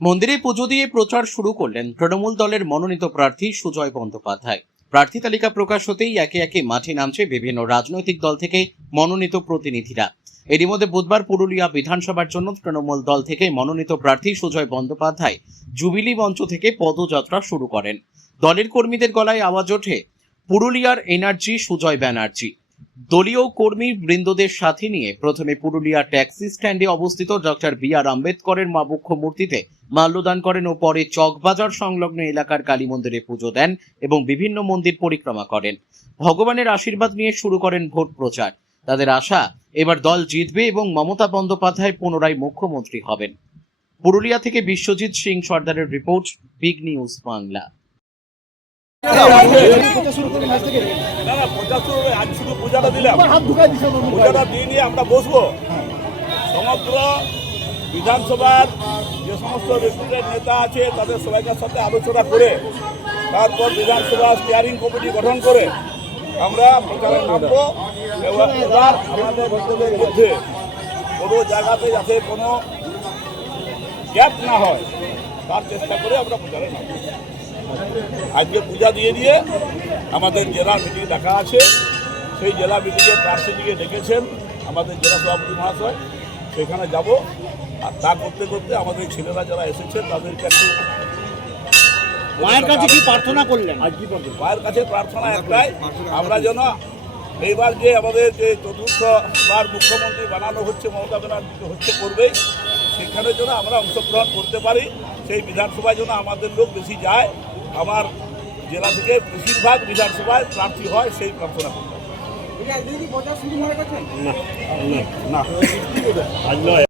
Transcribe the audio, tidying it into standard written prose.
মন্দিরে পুজো দিয়ে প্রচার শুরু করলেন তৃণমূল দলের মনোনীত প্রার্থী সুজয় বন্দ্যোপাধ্যায়। প্রার্থী তালিকা প্রকাশ হতেই একে একে মাঠে নামছে বিভিন্ন রাজনৈতিক দল থেকে মনোনীত প্রতিনিধিরা। এরই মধ্যে বুধবার পুরুলিয়া বিধানসভার জন্য তৃণমূল দল থেকে মনোনীত প্রার্থী সুজয় বন্দ্যোপাধ্যায় জুবিলি মঞ্চ থেকে পদযাত্রা শুরু করেন। দলের কর্মীদের গলায় আওয়াজ ওঠে, পুরুলিয়ার এনার্জি সুজয় ব্যানার্জি। দলীয় কর্মী বৃন্দদের সাথে নিয়ে প্রথমে পুরুলিয়া ট্যাক্সি স্ট্যান্ডে অবস্থিত ডক্টর বি.আর. আম্বেদকরের মা মুখ্য মূর্তিতে মাল্যদান করেন ও পরে চকবাজার সংলগ্ন এলাকার কালী মন্দিরে পুজো দেন এবং বিভিন্ন মন্দির পরিক্রমা করেন। ভগবানের আশীর্বাদ নিয়ে শুরু করেন ভোট প্রচার। তাদের আশা, এবার দল জিতবে এবং মমতা বন্দ্যোপাধ্যায় পুনরায় মুখ্যমন্ত্রী হবেন। পুরুলিয়া থেকে বিশ্বজিৎ সিং সর্দারের রিপোর্ট, বিগ নিউজ বাংলা। আজ শুধু পূজাটা দিলাম, পূজাটা দিয়ে নিয়ে আমরা বসবো। সমগ্র বিধানসভার যে সমস্ত ব্যক্তিদের নেতা আছে তাদের সবাইকার সাথে আলোচনা করে তারপর বিধানসভা স্টিয়ারিং কমিটি গঠন করে আমরা প্রচারে নামবো। এবার আমাদের ভক্তদের মধ্যে কোনো জায়গাতে যাতে কোনো গ্যাপ না হয় তার চেষ্টা করে আমরা প্রচারে নামবো। আজকে পূজা দিয়ে আমাদের জেলা মিটিং ডাকা আছে। সেই জেলা মিটিংয়ে প্রার্থীদিকে ডেকেছেন আমাদের জেলা সভাপতি মহাশয়, সেখানে যাব। আর তা করতে করতে আমাদের ছেলেরা যারা এসেছেন তাদেরকে একটু মায়ের কাছে কি প্রার্থনা করলেন? মায়ের কাছে প্রার্থনা একটাই, আমরা যেন এইবার যে আমাদের যে চতুর্থবার মুখ্যমন্ত্রী বানানো হচ্ছে, মমতা ব্যানার্জি হচ্ছে করবেই, সেখানে যেন আমরা অংশগ্রহণ করতে পারি। সেই বিধানসভায় যেন আমাদের লোক বেশি যায়, আমার জেলা থেকে বেশিরভাগ বিধানসভায় প্রার্থী হয়, সেই প্রার্থনা করতে হবে। না, আজ নয়।